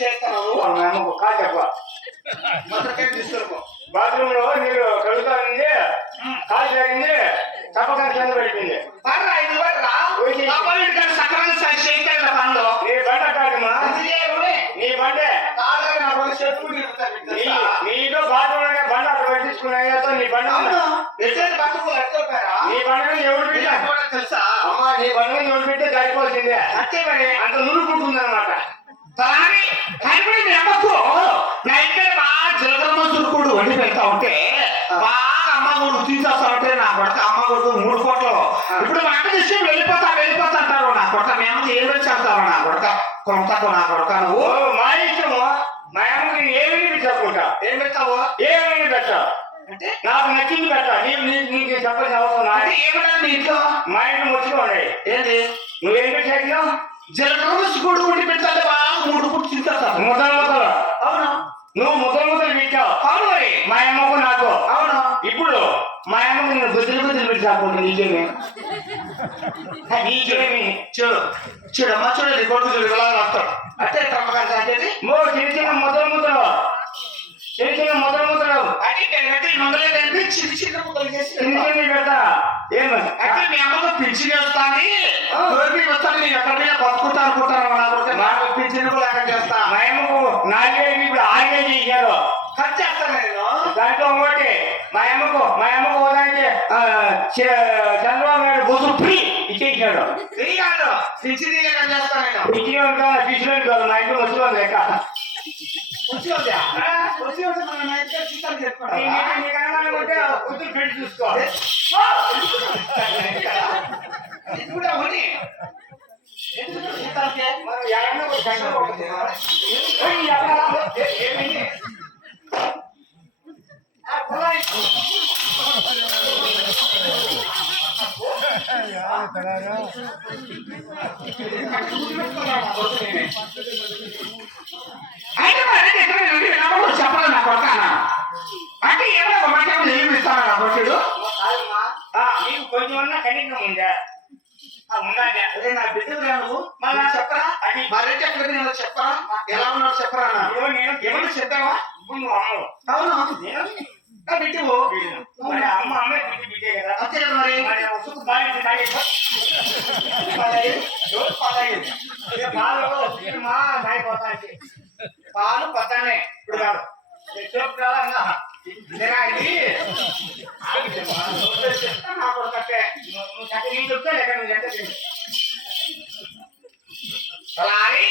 చేస్తాను కాదు చెప్ప మొదటికే తీసుకో. బాత్రూమ్ లో నీళ్ళు కడుగుతానండి కాలు జరిగింది తప్పకుండా చంద్ర పెట్టింది పర్రా ఇది పర్రా సక్రమంగా చేస్తాను పనులు. నీ బండ కాదమ్మా నీ బండే నీతో బాత్రూమ్ లోనే బండ అక్కడ పెట్టించుకున్నా నీ బండ నీ బండని ఎవరు పెట్టా తెలుసా అమ్మా నీ బండని ఎవరు పెట్టే సరిపోతుందే అంతే మరి అంత నురుకుంటుంది అనమాట మీ అమ్మకు నా ఇంట్లో బాగా జీలకర్ర చురుకుడు వండి పెడతా ఉంటే బాగా అమ్మ కొడుకు తీసేస్తా ఉంటే నా కొడక అమ్మ కొడుకు 3 కోట్లు ఇప్పుడు మా అక్క తీసుకుని వెళ్ళిపోతా అంటారు నా కొడక మీ అమ్మకి ఏం వచ్చి అంటారు నా కొడక కొంతకు నా కొడక నువ్వు మా ఇష్టము మా అమ్మకి ఏమీ పెట్టకుంటా ఏం పెడతావు ఏమైనా పెట్టా అంటే నాకు నచ్చింది పెట్టా నీకు చెప్పాల్సిన అవసరం అంటే ఏమన్నా మీ ఇంట్లో మా ఇంట్లో ముచ్చుకోండి ఏంటి నువ్వేం పెట్టావు జీలకర్ర చురుకుడు వండి పెడతా బాగా 3 కోట్లు తీసేస్తాను ముద్దలు అవునా నువ్వు ముద్దలు పెట్టావు అవును మరి మా అమ్మకు నాకు అవునా ఇప్పుడు మా అమ్మకు నేను బుద్ధులు పెట్టాకుండా నీకేమి నీకేమి చూడమ్మా చూడండి కొడుకు చూడు ఇలా వస్తాడు అంటే అమ్మగారు అంటే చిన్న చిన్న ముద్దలు అంటే మొదలైంది చిన్న చిన్న ముద్దలు చేసి చిన్న పెడతా ఏమని అంటే మీ అమ్మకు పింఛన్ వస్తాను వస్తాను నేను ఎక్కడ మీద బతుకుంటా అనుకుంటాను నాకు పింఛన్ లేక చేస్తా మా అమ్మకు 4 కేజీ ఇప్పుడు 6 కేజీ ఇచ్చారు ఖర్చు చేస్తాను నేను దాంట్లో ఒకటి మా అమ్మకు పోదానికి చంద్రబాబు నాయుడు బస్సు ఫ్రీ ఇచ్చేసాడు ఫ్రీ కాదు పింఛన్ లేక చేస్తాను నేను ఇచ్చిన కాదు మా ఇంట్లో వచ్చి లెక్క పెట్టి చూసుకో చెప్పాలి నా కొడుక అంటే ఏమో మాకేమో నియమిస్తాను నా కొడుకుడు నీకు కొంచెం కనీసం ఉందా ఉండాలి అదే నా బిడ్డలు నువ్వు మళ్ళీ చెప్పరా అది మరేంటి ఎక్కడ నేను చెప్పరా ఎలా ఉన్నాడు చెప్పరా నేను ఏమన్నా చెప్పావా ఇప్పుడు నువ్వు అమ్మవు అవును నేను బిడ్డవు మరి అమ్మ అమ్మే బిడ్డే కదా అంతే కదా మరి పాలు పத்தாనే ఇప్పుడు కాదు అలాగే